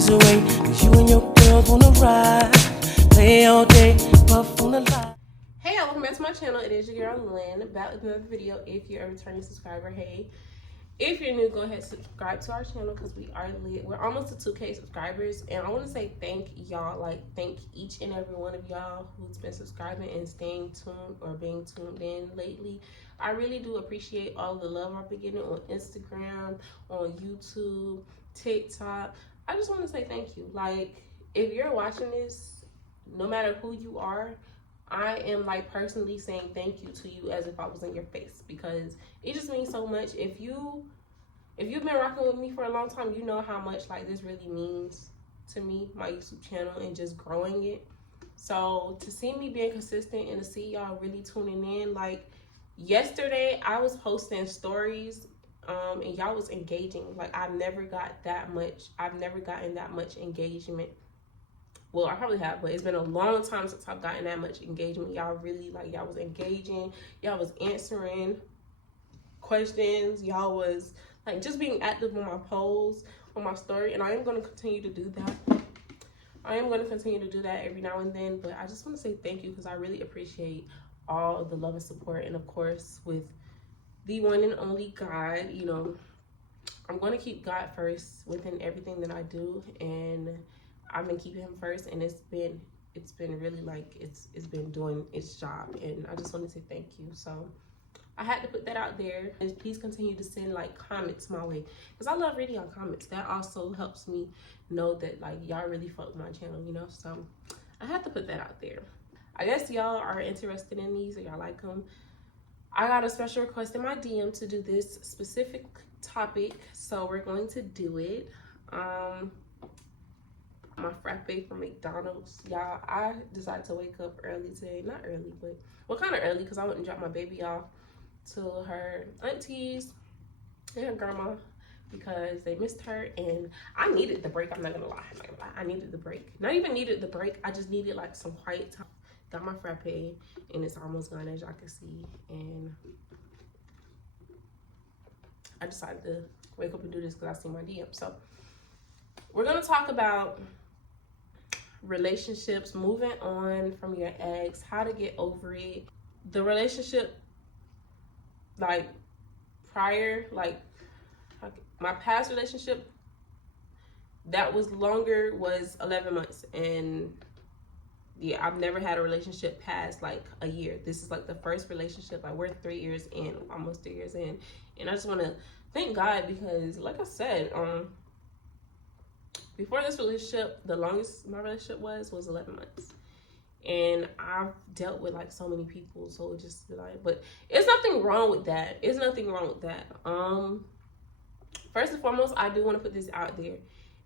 is away, 'cause you and your girls wanna ride. Play all day, puff on the line. Hey, welcome back to my channel. It is your girl Lynn, back with another video. If you're a returning subscriber, hey. If you're new, go ahead and subscribe to our channel because we are lit. We're almost to 2K subscribers, and I want to say thank y'all. Like, thank each and every one of y'all who's been subscribing and staying tuned or being tuned in lately. I really do appreciate all the love I've been getting on Instagram, on YouTube, TikTok. I just want to say thank you. Like, if you're watching this, no matter who you are, I am like personally saying thank you to you as if I was in your face, because it just means so much. If you've been rocking with me for a long time, you know how much like this really means to me, my YouTube channel, and just growing it. So to see me being consistent and to see y'all really tuning in, like yesterday I was posting stories and y'all was engaging. Like I've never gotten that much engagement. Well, I probably have, but it's been a long time since I've gotten that much engagement. Y'all really, like, y'all was engaging. Y'all was answering questions. Y'all was, like, just being active on my polls, on my story. And I am going to continue to do that. I am going to continue to do that every now and then. But I just want to say thank you because I really appreciate all of the love and support. And, of course, with the one and only God, you know, I'm going to keep God first within everything that I do. And I've been keeping him first, and it's been really like it's been doing its job, and I just want to say thank you. So I had to put that out there, and please continue to send like comments my way, because I love reading your comments. That also helps me know that like y'all really fuck with my channel, you know. So I had to put that out there. I guess y'all are interested in these or y'all like them. I got a special request in my DM to do this specific topic, so we're going to do it. My frappe from McDonald's, y'all. I decided to wake up early today. Not early, but well, kind of early, because I went and dropped my baby off to her aunties and her grandma because they missed her, and I needed the break. I'm not gonna lie. I needed the break. Not even needed the break. I just needed like some quiet time. Got my frappe, and it's almost gone, as y'all can see. And I decided to wake up and do this because I see my DM. So we're gonna talk about relationships, moving on from your ex, how to get over it. The relationship, like prior, like my past relationship that was longer was 11 months. And yeah, I've never had a relationship past like a year. This is like the first relationship. Like we're 3 years in, almost 3 years in. And I just want to thank God because like I said, before this relationship, the longest my relationship was 11 months. And I've dealt with like so many people, so it just like, but it's nothing wrong with that. It's nothing wrong with that. First and foremost, I do want to put this out there.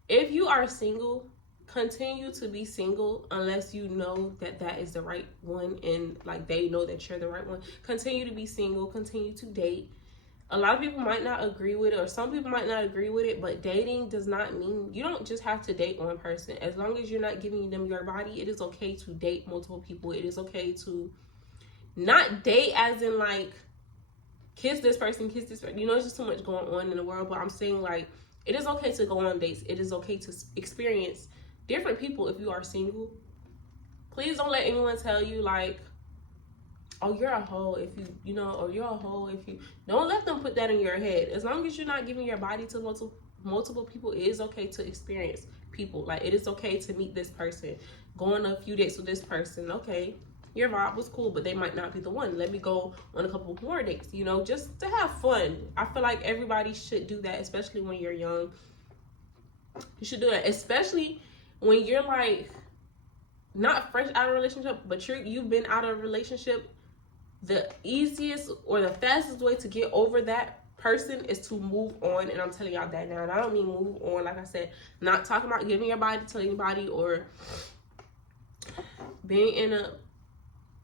If you are single, continue to be single unless you know that that is the right one and like they know that you're the right one. Continue to be single, continue to date. A lot of people might not agree with it, or some people might not agree with it, but dating does not mean you don't just have to date one person. As long as you're not giving them your body, it is okay to date multiple people. It is okay to not date as in like kiss this person, you know, it's just too much going on in the world. But I'm saying like it is okay to go on dates. It is okay to experience different people if you are single. Please don't let anyone tell you like, oh, you're a hoe if you know, or you're a hoe if you, don't let them put that in your head. As long as you're not giving your body to multiple people, it is okay to experience people. Like, it is okay to meet this person, go on a few dates with this person. Okay, your vibe was cool, but they might not be the one. Let me go on a couple more dates, you know, just to have fun. I feel like everybody should do that, especially when you're young. You should do that, especially when you're like not fresh out of a relationship, but you've been out of a relationship. The easiest or the fastest way to get over that person is to move on. And I'm telling y'all that now. And I don't mean move on, like I said, not talking about giving your body to anybody or being in a,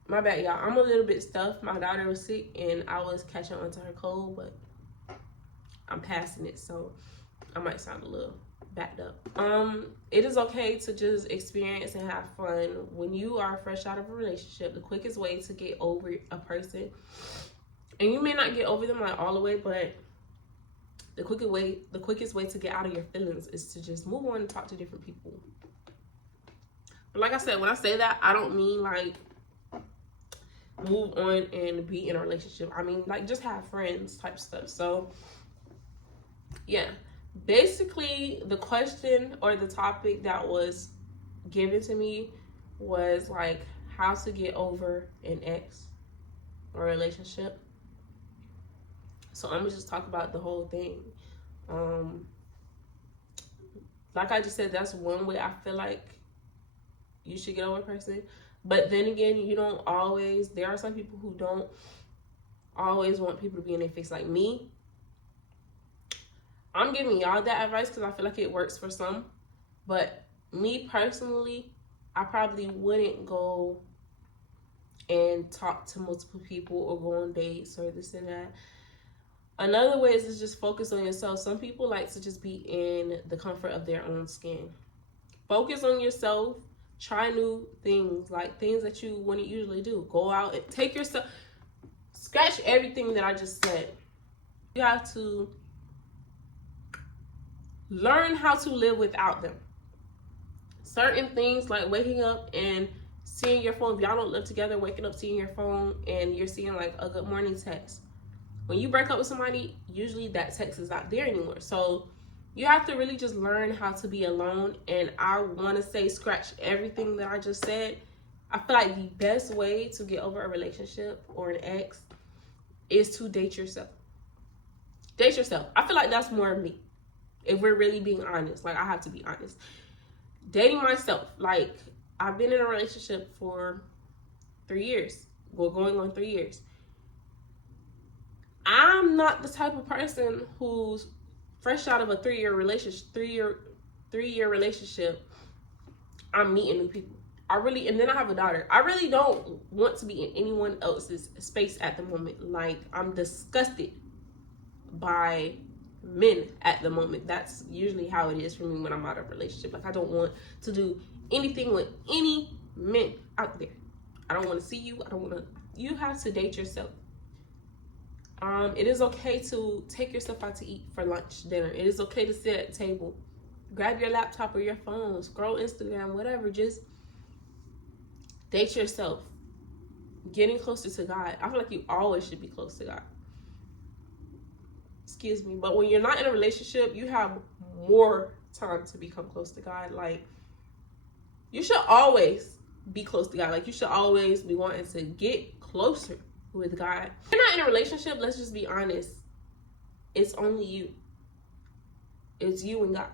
my bad, y'all. I'm a little bit stuffed. My daughter was sick and I was catching on to her cold, but I'm passing it. So I might sound a little backed up. It is okay to just experience and have fun. When you are fresh out of a relationship, the quickest way to get over a person, and you may not get over them like all the way, but the quickest way to get out of your feelings is to just move on and talk to different people. But like I said, when I say that, I don't mean like move on and be in a relationship. I mean like just have friends type stuff. So yeah, basically the question or the topic that was given to me was like how to get over an ex or relationship. So I'm gonna just talk about the whole thing. Like I just said, that's one way I feel like you should get over a person. But then again, you don't always, there are some people who don't always want people to be in their face. Like me, I'm giving y'all that advice because I feel like it works for some. But me personally, I probably wouldn't go and talk to multiple people or go on dates or this and that. Another way is to just focus on yourself. Some people like to just be in the comfort of their own skin. Focus on yourself. Try new things, like things that you wouldn't usually do. Go out and take yourself. Scratch everything that I just said. You have to learn how to live without them. Certain things like waking up and seeing your phone. If y'all don't live together, waking up, seeing your phone, and you're seeing like a good morning text. When you break up with somebody, usually that text is not there anymore. So you have to really just learn how to be alone. And I want to say scratch everything that I just said. I feel like the best way to get over a relationship or an ex is to date yourself. Date yourself. I feel like that's more of me. If we're really being honest, like I have to be honest. Dating myself. Like I've been in a relationship for 3 years. Well, going on 3 years. I'm not the type of person who's fresh out of a 3-year relationship, three-year relationship, I'm meeting new people. And then I have a daughter. I really don't want to be in anyone else's space at the moment. Like I'm disgusted by men at the moment. That's usually how it is for me when I'm out of a relationship. Like I don't want to do anything with any men out there. I don't want to see you. You have to date yourself. It is okay to take yourself out to eat for lunch, dinner. It is okay to sit at the table. Grab your laptop or your phone, scroll Instagram, whatever. Just date yourself. Getting closer to God. I feel like you always should be close to God. Excuse me. But when you're not in a relationship, you have more time to become close to God. Like, you should always be close to God. Like, you should always be wanting to get closer with God. If you're not in a relationship, let's just be honest. It's only you. It's you and God.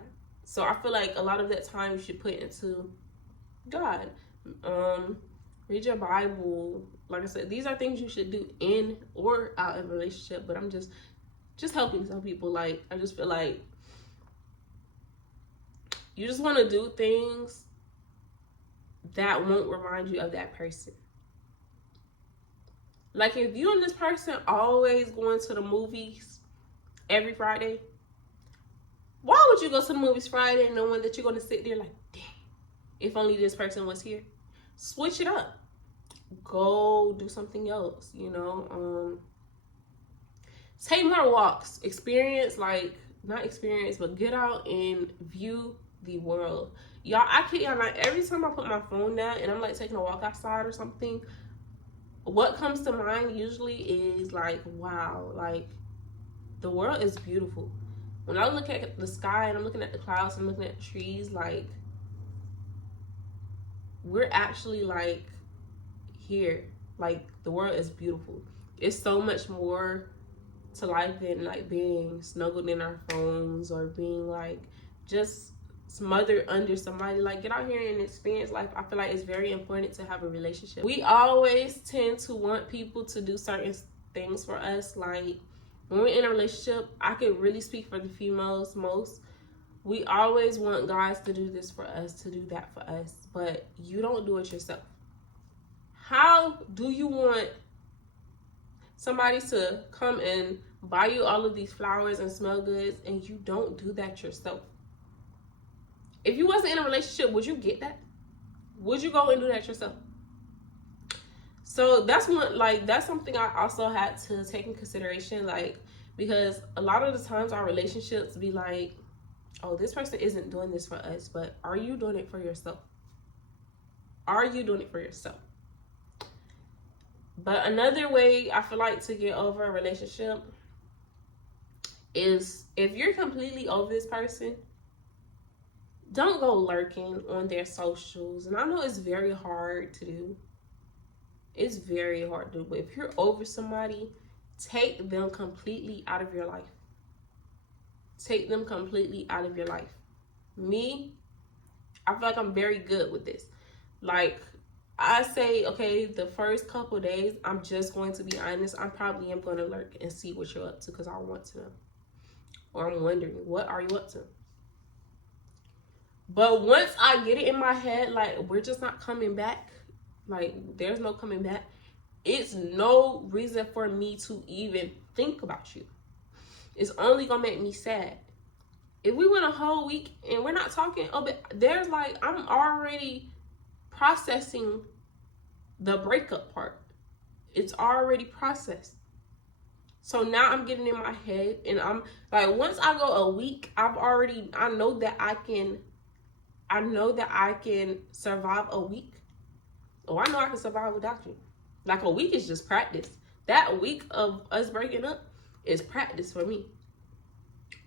So I feel like a lot of that time you should put into God. Read your Bible. Like I said, these are things you should do in or out of a relationship. But I'm just helping some people. Like, I just feel like you just want to do things that won't remind you of that person. Like, if you and this person always going to the movies every Friday, why would you go to the movies Friday knowing that you're going to sit there like, dang, if only this person was here? Switch it up. Go do something else, you know? Take more walks. Not experience, but get out and view the world. Y'all, I kid y'all not, every time I put my phone down and I'm like taking a walk outside or something, what comes to mind usually is like, wow, like the world is beautiful. When I look at the sky and I'm looking at the clouds and I'm looking at the trees, like we're actually like here. Like the world is beautiful. It's so much more to life than like being snuggled in our phones or being like just smothered under somebody. Like, get out here and experience life. I feel like it's very important to have a relationship. We always tend to want people to do certain things for us. Like, when we're in a relationship, I could really speak for the females most. We always want guys to do this for us, to do that for us, but you don't do it yourself. How do you want somebody to come and buy you all of these flowers and smell goods and you don't do that yourself? If you wasn't in a relationship, would you get that? Would you go and do that yourself? So that's something I also had to take in consideration. Like, Because a lot of the times our relationships be like, oh, this person isn't doing this for us, but are you doing it for yourself? Are you doing it for yourself? But another way I feel like to get over a relationship is if you're completely over this person, don't go lurking on their socials. And I know it's very hard to do. It's very hard to do. But if you're over somebody, take them completely out of your life. Take them completely out of your life. Me, I feel like I'm very good with this. Like, I say, okay, the first couple days, I'm just going to be honest. I probably am going to lurk and see what you're up to because I want to know. Or I'm wondering, what are you up to? But once I get it in my head, like, we're just not coming back. Like, there's no coming back. It's no reason for me to even think about you. It's only going to make me sad. If we went a whole week and we're not talking, there's like, I'm already processing the breakup part. It's already processed. So now I'm getting in my head and I'm like, once I go a week, I know that I can survive a week. Oh, I know I can survive without you. Like, a week is just practice. That week of us breaking up is practice for me.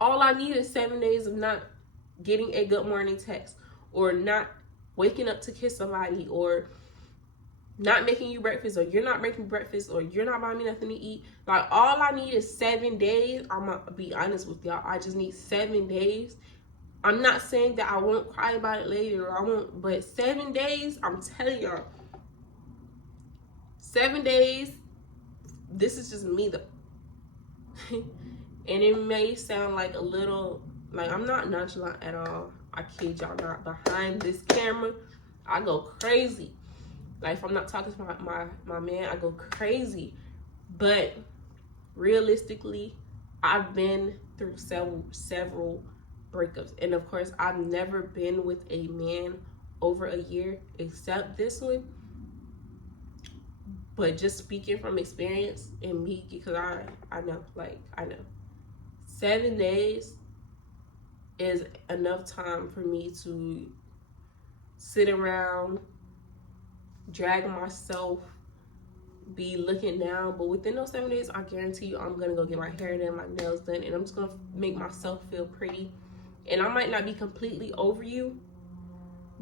All I need is 7 days of not getting a good morning text, or not waking up to kiss somebody, or not making you breakfast, or you're not making breakfast, or you're not buying me nothing to eat. Like, all I need is 7 days. I'm gonna be honest with y'all. I just need 7 days. I'm not saying that I won't cry about it later, or I won't, but 7 days, I'm telling y'all, 7 days, this is just me though. And it may sound like a little, like, I'm not nonchalant at all. I kid y'all not. Behind this camera, I go crazy. Like, if I'm not talking to my man, I go crazy. But realistically, I've been through several breakups. And of course, I've never been with a man over a year except this one. But just speaking from experience and me, because I know, like, I know. 7 days is enough time for me to sit around, drag myself, be looking down. But within those 7 days, I guarantee you I'm going to go get my hair done, my nails done, and I'm just going to make myself feel pretty. And I might not be completely over you,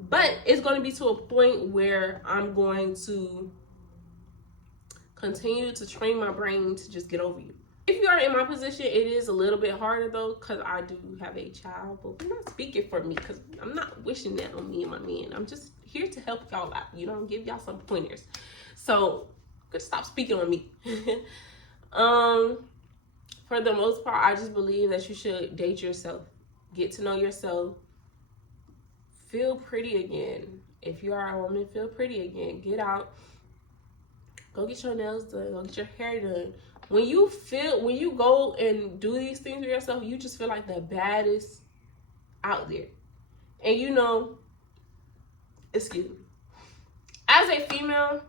but it's going to be to a point where I'm going to continue to train my brain to just get over you. If you are in my position, it is a little bit harder though, because I do have a child, but we're not speaking for me, because I'm not wishing that on me and my man. I'm just here to help y'all out, you know, give y'all some pointers. So, good, stop speaking on me. For the most part, I just believe that you should date yourself, get to know yourself, feel pretty again. If you are a woman, feel pretty again. Get out, go get your nails done, go get your hair done. When you go and do these things for yourself, you just feel like the baddest out there. And you know, excuse me, as a female,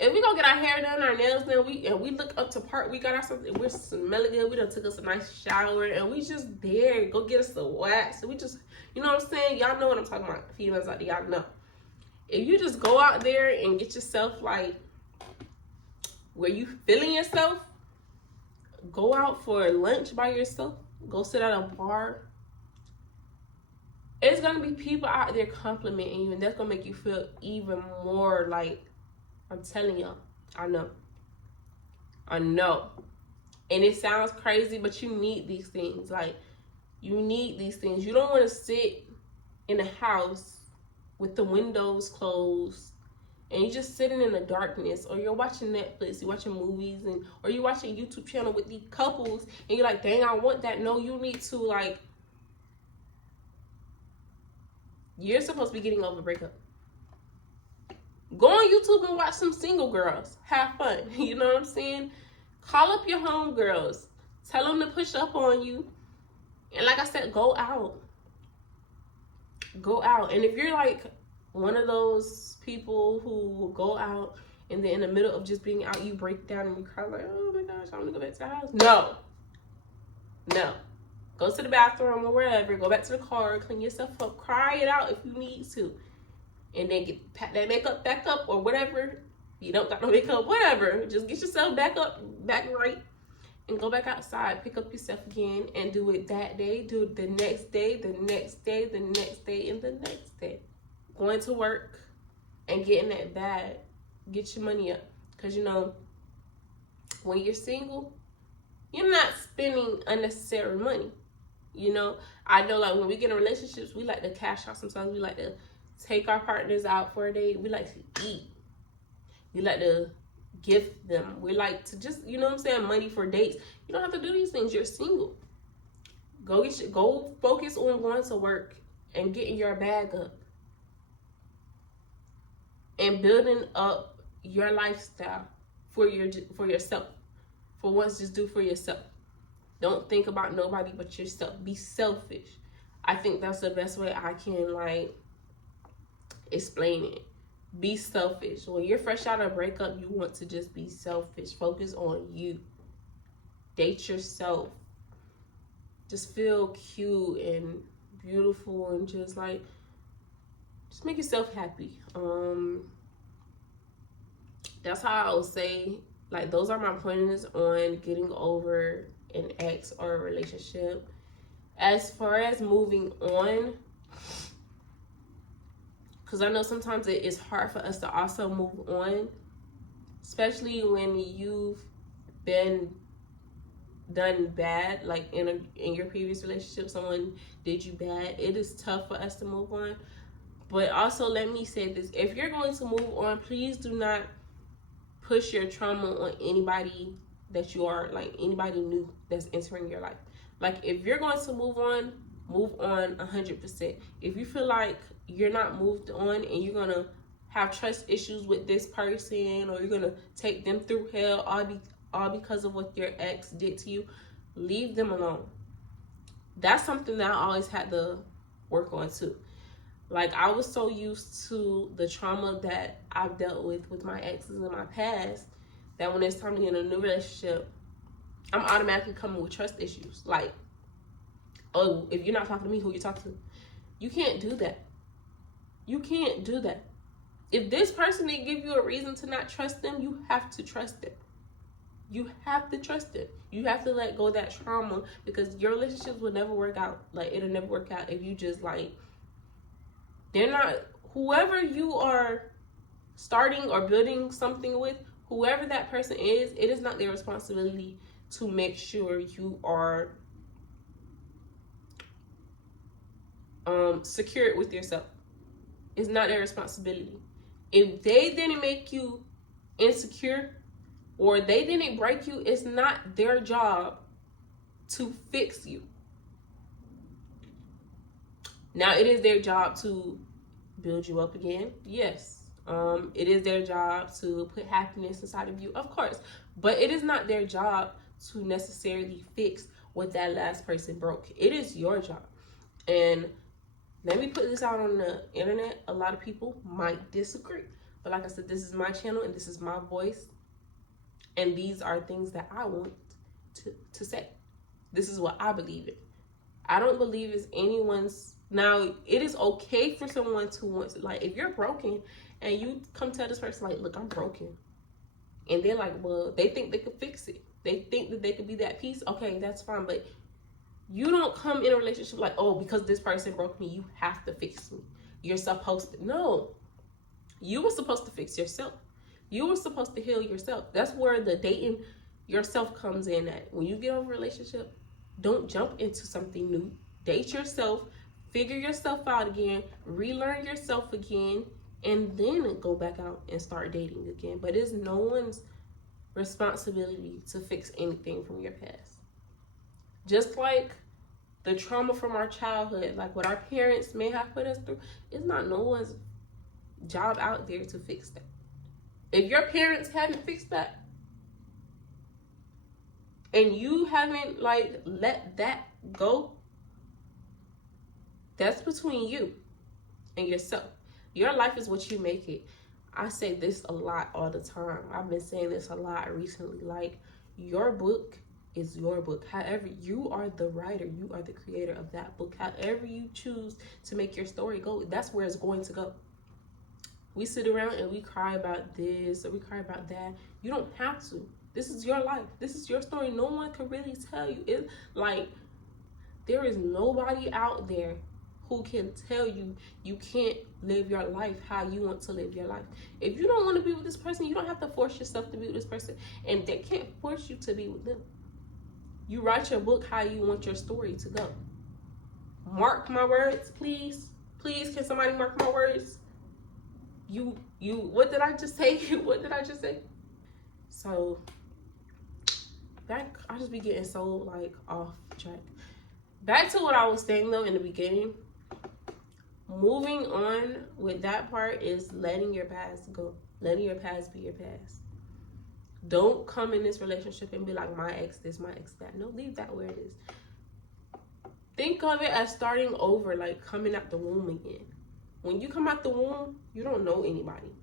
if we go get our hair done, our nails done, we look up to part, we got ourselves, we're smelling good, we done took us a nice shower, and we just there, go get us a wax, and we just, you know what I'm saying? Y'all know what I'm talking about, females out there, y'all know. If you just go out there and get yourself, like, where you feeling yourself, go out for lunch by yourself, go sit at a bar. It's gonna be people out there complimenting you, and that's gonna make you feel even more like, I'm telling y'all, I know. And it sounds crazy, but you need these things. Like, you need these things. You don't want to sit in a house with the windows closed and you're just sitting in the darkness, or you're watching Netflix, you're watching movies, or you're watching a YouTube channel with these couples, and you're like, dang, I want that. No, you need to, like, you're supposed to be getting over breakup. Go on YouTube and watch some single girls. Have fun. You know what I'm saying? Call up your homegirls. Tell them to push up on you. And like I said, go out. Go out. And if you're like one of those people who will go out and then in the middle of just being out, you break down and you cry like, oh my gosh, I want to go back to the house. No. No. Go to the bathroom or wherever. Go back to the car. Clean yourself up. Cry it out if you need to. And then pat that makeup back up or whatever. You don't got no makeup, whatever. Just get yourself back up, back right. And go back outside. Pick up yourself again. And do it that day. Do it the next day, the next day, the next day, and the next day. Going to work and getting that bag. Get your money up. Because, you know, when you're single, you're not spending unnecessary money. You know, I know like when we get in relationships, we like to cash out sometimes. We like to take our partners out for a day. We like to eat. We like to gift them. We like to just, you know what I'm saying, money for dates. You don't have to do these things. You're single. Go focus on going to work and getting your bag up. And building up your lifestyle for yourself. For once, just do for yourself. Don't think about nobody but yourself. Be selfish. I think that's the best way I can like explain it. Be selfish. When you're fresh out of a breakup, you want to just be selfish. Focus on you. Date yourself. Just feel cute and beautiful and just like just make yourself happy. That's how I would say, like, those are my pointers on getting over an ex or a relationship. As far as moving on, because I know sometimes it is hard for us to also move on, especially when you've been done bad, like in your previous relationship, someone did you bad. It is tough for us to move on. But also, let me say this: if you're going to move on, please do not push your trauma on anybody that you are, like anybody new that's entering your life. Like, if you're going to move on 100%. If you feel like you're not moved on and you're going to have trust issues with this person, or you're going to take them through hell all because of what your ex did to you, leave them alone. That's something that I always had to work on too. Like, I was so used to the trauma that I've dealt with my exes in my past, that when it's time to get in a new relationship, I'm automatically coming with trust issues. Like, oh, if you're not talking to me, who you talk to? You can't do that. You can't do that. If this person didn't give you a reason to not trust them, you have to trust them. You have to trust it. You have to let go of that trauma, because your relationships will never work out. Like, it'll never work out if you just like, they're not, whoever you are starting or building something with, whoever that person is, it is not their responsibility to make sure you are secured with yourself. It's not their responsibility. If they didn't make you insecure or they didn't break you, it's not their job to fix you. Now, it is their job to build you up again. Yes. It is their job to put happiness inside of you, of course. But it is not their job to necessarily fix what that last person broke. It is your job. And let me put this out on the internet. A lot of people might disagree. But like I said, this is my channel and this is my voice. And these are things that I want to say. This is what I believe in. I don't believe it's anyone's. Now, it is okay for someone to want to, like, if you're broken and you come tell this person, like, look, I'm broken. And they're like, well, they think they could fix it. They think that they could be that piece. Okay, that's fine. But you don't come in a relationship like, oh, because this person broke me, you have to fix me. You're supposed to. No. You were supposed to fix yourself. You were supposed to heal yourself. That's where the dating yourself comes in at. When you get over a relationship, don't jump into something new. Date yourself. Figure yourself out again. Relearn yourself again. And then go back out and start dating again. But it's no one's responsibility to fix anything from your past. Just like the trauma from our childhood, like what our parents may have put us through, it's not no one's job out there to fix that. If your parents haven't fixed that, and you haven't like let that go, that's between you and yourself. Your life is what you make it. I say this a lot all the time. I've been saying this a lot recently. Like, your book is your book. However, you are the writer, you are the creator of that book. However you choose to make your story go, that's where it's going to go. We sit around and we cry about this or we cry about that. You don't have to. This is your life. This is your story. No one can really tell you. It like there is nobody out there who can tell you you can't live your life how you want to live your life. If you don't want to be with this person, you don't have to force yourself to be with this person, and they can't force you to be with them. You write your book how you want your story to go. Mark my words, please. Please, can somebody mark my words? You what did I just say? What did I just say? So back, I just be getting so like off track. Back to what I was saying though in the beginning. Moving on with that part is letting your past go. Letting your past be your past. Don't come in this relationship and be like, my ex this, my ex that. No, leave that where it is. Think of it as starting over, like coming out the womb again. When you come out the womb, you don't know anybody.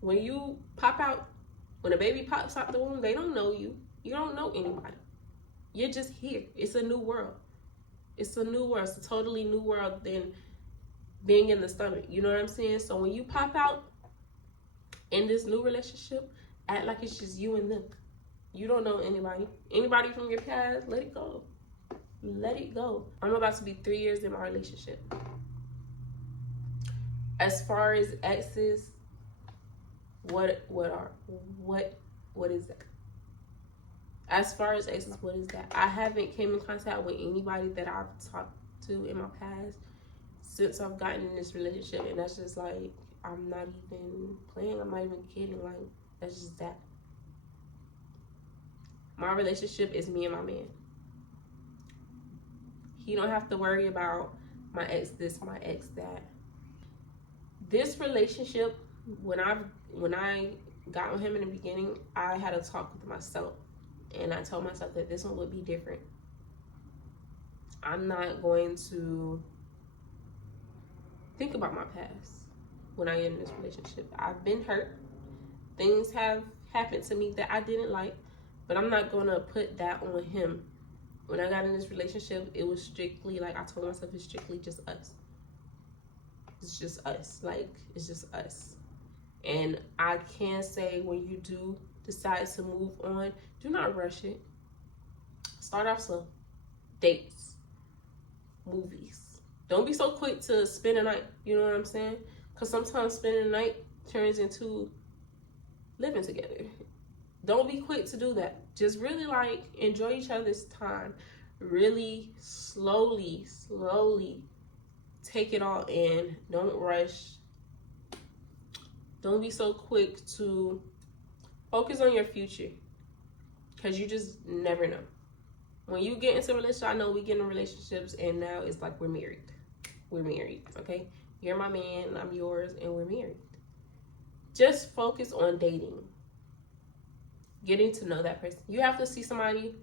When you pop out, when a baby pops out the womb, they don't know you. You don't know anybody. You're just here. It's a new world. It's a new world. It's a totally new world than being in the stomach. You know what I'm saying? So when you pop out in this new relationship, act like it's just you and them. You don't know anybody. Anybody from your past, let it go. Let it go. I'm about to be 3 years in my relationship. As far as exes, what is that? As far as exes, what is that? I haven't came in contact with anybody that I've talked to in my past since I've gotten in this relationship, and that's just like, I'm not even playing, I'm not even kidding, like, that's just that. My relationship is me and my man. He don't have to worry about my ex this, my ex that. This relationship, when I got with him in the beginning, I had a talk with myself. And I told myself that this one would be different. I'm not going to think about my past when I get in this relationship. I've been hurt. Things have happened to me that I didn't like, but I'm not going to put that on him. When I got in this relationship, it was strictly, like I told myself, it's strictly just us. It's just us. Like, it's just us. And I can say when you do decide to move on, do not rush it. Start off slow. Dates. Movies. Don't be so quick to spend a night. You know what I'm saying? Because sometimes spending a night turns into living together. Don't be quick to do that. Just really like enjoy each other's time. Really slowly take it all in. Don't rush. Don't be so quick to focus on your future, because you just never know. When you get into a relationship, I know we get in relationships and now it's like we're married. We're married, okay? You're my man, I'm yours, and we're married. Just focus on dating. Getting to know that person. You have to see somebody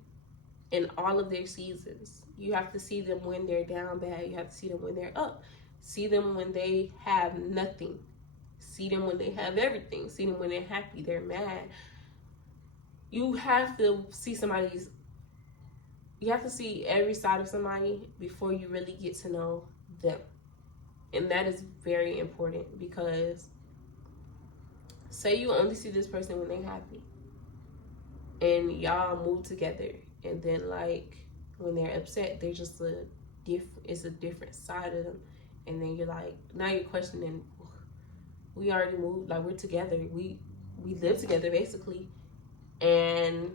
in all of their seasons. You have to see them when they're down bad. You have to see them when they're up. See them when they have nothing. See them when they have everything. See them when they're happy, they're mad. You have to see you have to see every side of somebody before you really get to know them. And that is very important, because say you only see this person when they're happy and y'all move together, and then like when they're upset, they're just it's a different side of them. And then you're like, now you're questioning, we already moved, like we're together, we live together basically, and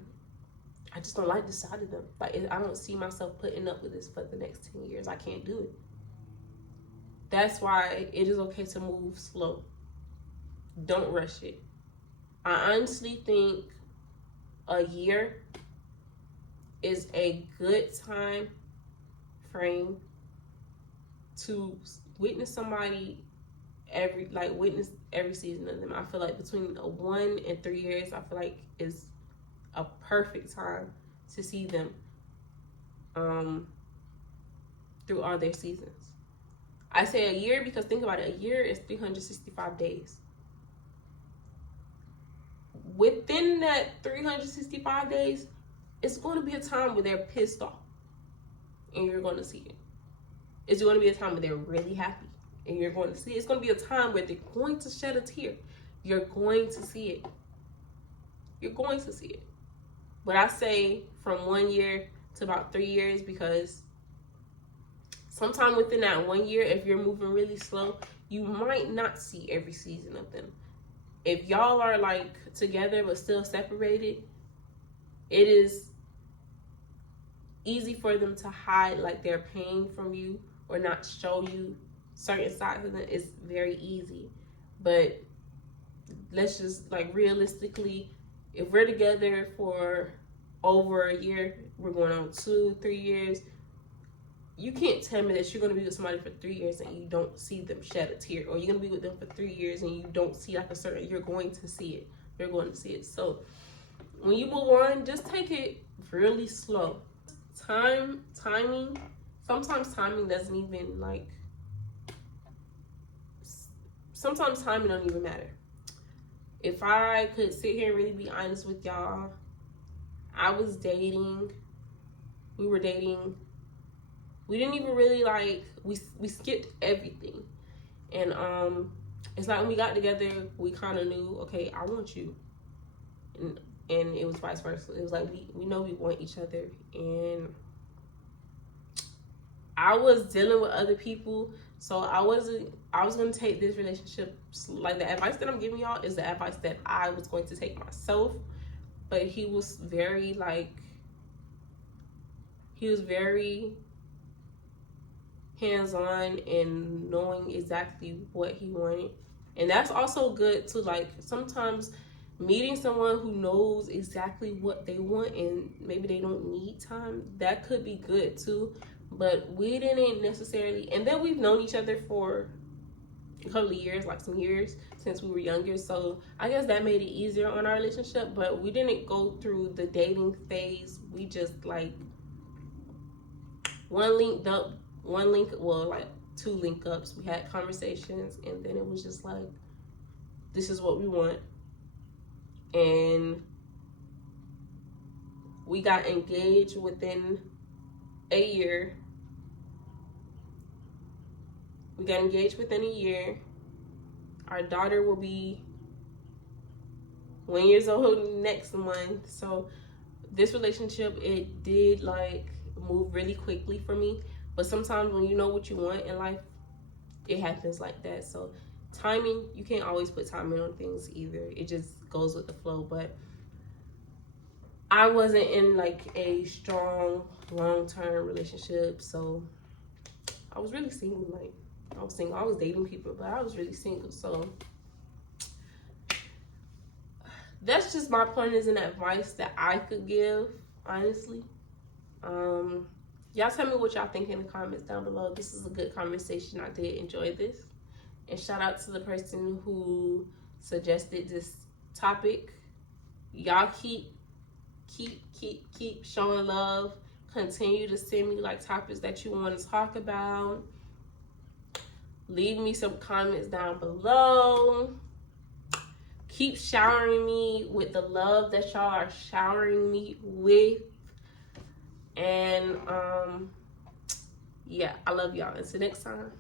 I just don't like this side of them. Like, I don't see myself putting up with this for the next 10 years. I can't do it. That's why it is okay to move slow. Don't rush it. I honestly think a year is a good time frame to witness somebody witness every season of them. I feel like between 1 and 3 years, I feel like is a perfect time to see them through all their seasons. I say a year because think about it, a year is 365 days. Within that 365 days, it's going to be a time where they're pissed off, and you're going to see it. It's going to be a time where they're really happy, and you're going to see it. It's going to be a time where they're going to shed a tear. You're going to see it. You're going to see it. But I say from 1 year to about 3 years, because sometime within that 1 year, if you're moving really slow, you might not see every season of them. If y'all are like together but still separated, it is easy for them to hide like their pain from you or not show you certain sides of them. It's very easy. But let's just like realistically, if we're together for over a year, we're going on 2-3 years, you can't tell me that you're going to be with somebody for 3 years and you don't see them shed a tear, or you're going to be with them for 3 years and you don't see like a certain, you're going to see it. You're going to see it. So when you move on, just take it really slow. Timing, sometimes timing doesn't even like, sometimes timing don't even matter. If I could sit here and really be honest with y'all, I was dating, we were dating, we didn't even really like, we skipped everything. And it's like when we got together, we kind of knew, okay, I want you. And it was vice versa. It was like, we know we want each other. And I was dealing with other people, so I was going to take this relationship, like the advice that I'm giving y'all is the advice that I was going to take myself. But he was very hands-on and knowing exactly what he wanted. And that's also good to, like, sometimes meeting someone who knows exactly what they want and maybe they don't need time, that could be good too. But we didn't necessarily, and then we've known each other for a couple of years, like some years since we were younger, so I guess that made it easier on our relationship. But we didn't go through the dating phase. We just like two link ups. We had conversations, and then it was just like, this is what we want. And we got engaged within a year. Our daughter will be 1 year old next month. So this relationship, it did like move really quickly for me. But sometimes when you know what you want in life, it happens like that. So timing, you can't always put timing on things either. It just goes with the flow. But I wasn't in like a strong long-term relationship, so I was really single. Like, I was single. I was dating people, but I was really single. So that's just my pointers and advice that I could give, honestly. Y'all tell me what y'all think in the comments down below. This is a good conversation. I did enjoy this. And shout out to the person who suggested this topic. Y'all keep showing love. Continue to send me like topics that you want to talk about. Leave me some comments down below. Keep showering me with the love that y'all are showering me with. And yeah, I love y'all. Until next time.